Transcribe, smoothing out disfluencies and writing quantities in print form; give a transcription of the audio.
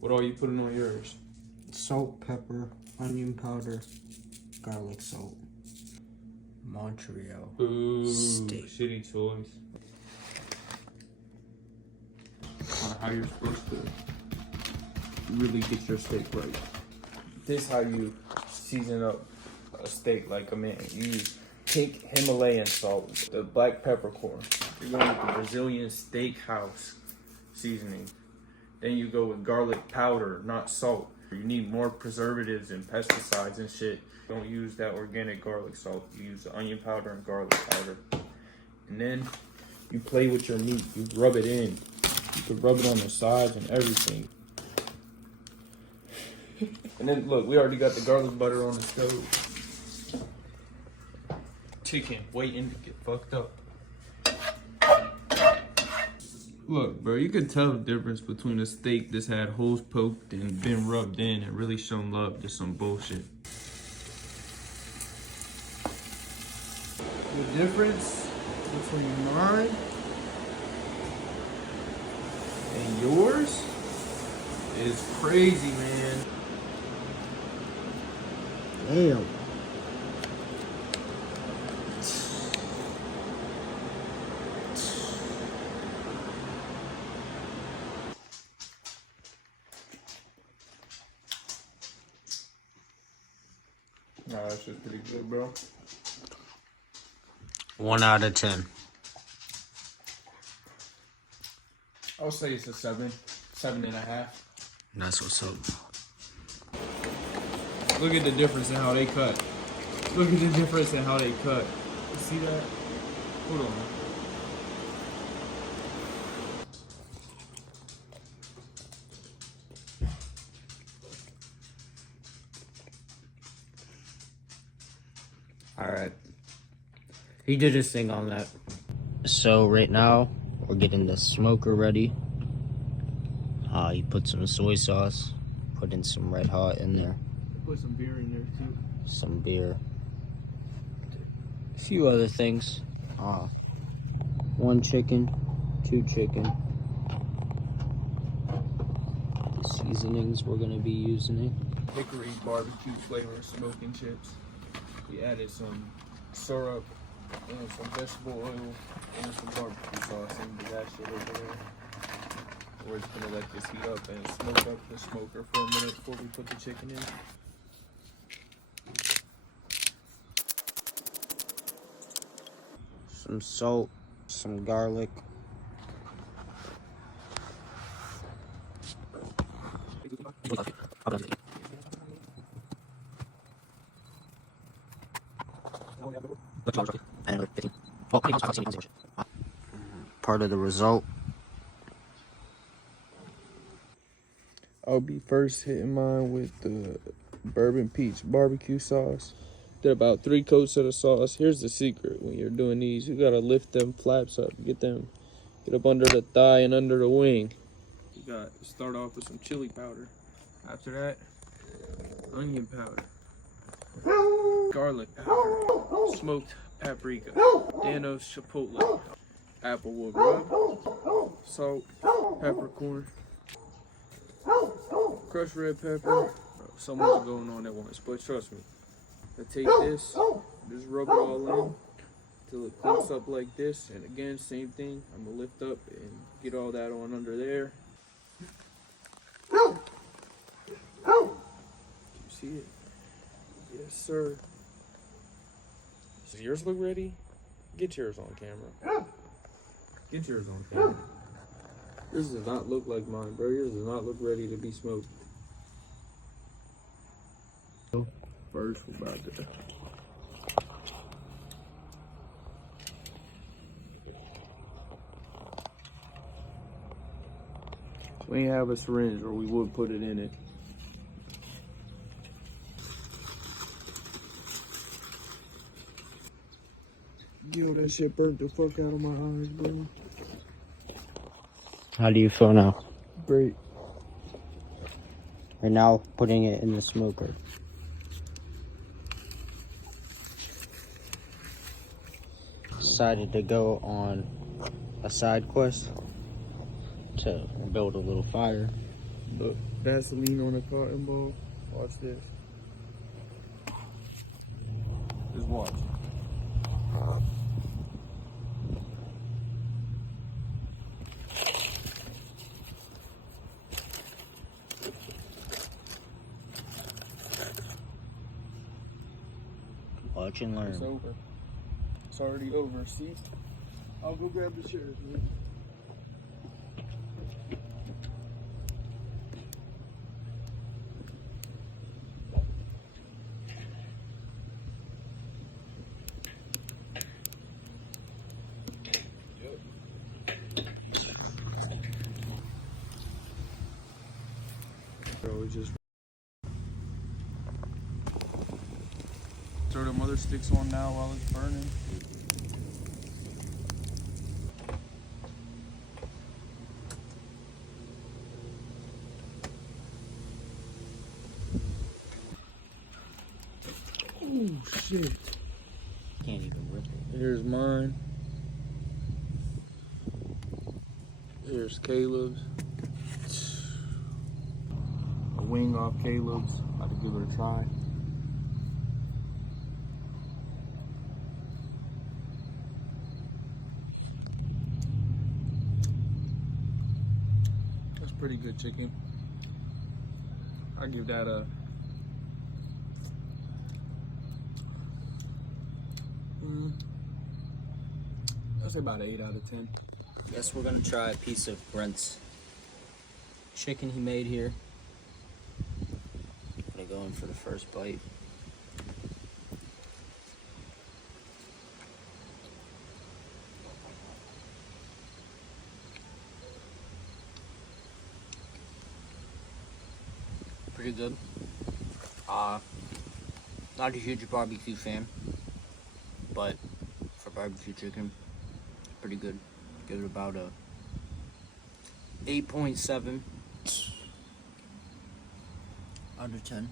What all you putting on yours? Salt, pepper, onion powder, garlic salt. Montreal. Ooh, steak. shitty choice. How you're supposed to really get your steak right. This how you season up a steak like a man. You use pink Himalayan salt, the black peppercorn. You're going with the Brazilian steakhouse seasoning. Then you go with garlic powder, not salt. You need more preservatives and pesticides and shit. Don't use that organic garlic salt. You use the onion powder and garlic powder. And then you play with your meat. You rub it in. You can rub it on the sides and everything. And then look, we already got the garlic butter on the stove. Chicken waiting to get fucked up. Look, bro, you could tell the difference between a steak that's had holes poked and been rubbed in and really shown love to some bullshit. The difference between mine and yours is crazy, man. Damn. Nah, that's just pretty good, bro. 1 out of 10. I'll say it's a 7, 7.5. That's what's up. Look at the difference in how they cut. Look at the difference in how they cut. You see that? Hold on. Alright. He did his thing on that. So right now, we're getting the smoker ready. He put some soy sauce, put in some Red Hot in there. Put some beer in there too. Some beer. A few other things. 1 chicken, 2 chicken. The seasonings we're gonna be using it. Hickory barbecue flavor smoking chips. We added some syrup and some vegetable oil and some barbecue sauce into that shit over there. We're just gonna let this heat up and smoke up the smoker for a minute before we put the chicken in. Some salt, some garlic. Part of the result. I'll be first hitting mine with the bourbon peach barbecue sauce. Did about 3 coats of the sauce. Here's the secret when you're doing these. You gotta lift them flaps up. Get up under the thigh and under the wing. You got to start off with some chili powder. After that, onion powder, garlic powder, smoked paprika, Danos chipotle, applewood rub, salt, peppercorn, crushed red pepper. Bro, so much going on at once, but trust me. I take this, just rub it all in till it clumps up like this, and again, same thing. I'm gonna lift up and get all that on under there. You see it? Yes, sir. Does yours look ready? Get yours on camera. Get yours on camera. Yours does not look like mine, bro. Yours does not look ready to be smoked. First, we're about to... We ain't have a syringe, or we would put it in it. Yo, that shit burnt the fuck out of my eyes, bro. How do you feel now? Great. We're now putting it in the smoker. Decided to go on a side quest to build a little fire. Look, Vaseline on a cotton ball. Watch this. Just watch. Watch and It's learn. over. It's already over. See? I'll go grab the chairs, man. Bro, we just throw them other sticks on now while it's burning. Oh shit. Can't even rip it. Here's mine. Here's Caleb's. A wing off Caleb's. About to give it a try. That's pretty good chicken. I give that a I'd say about an 8 out of 10. Guess we're gonna try a piece of Brent's chicken he made here. Gonna go in for the first bite. Pretty good. Not a huge barbecue fan, but for barbecue chicken, pretty good. Give it about a 8.7 out of 10.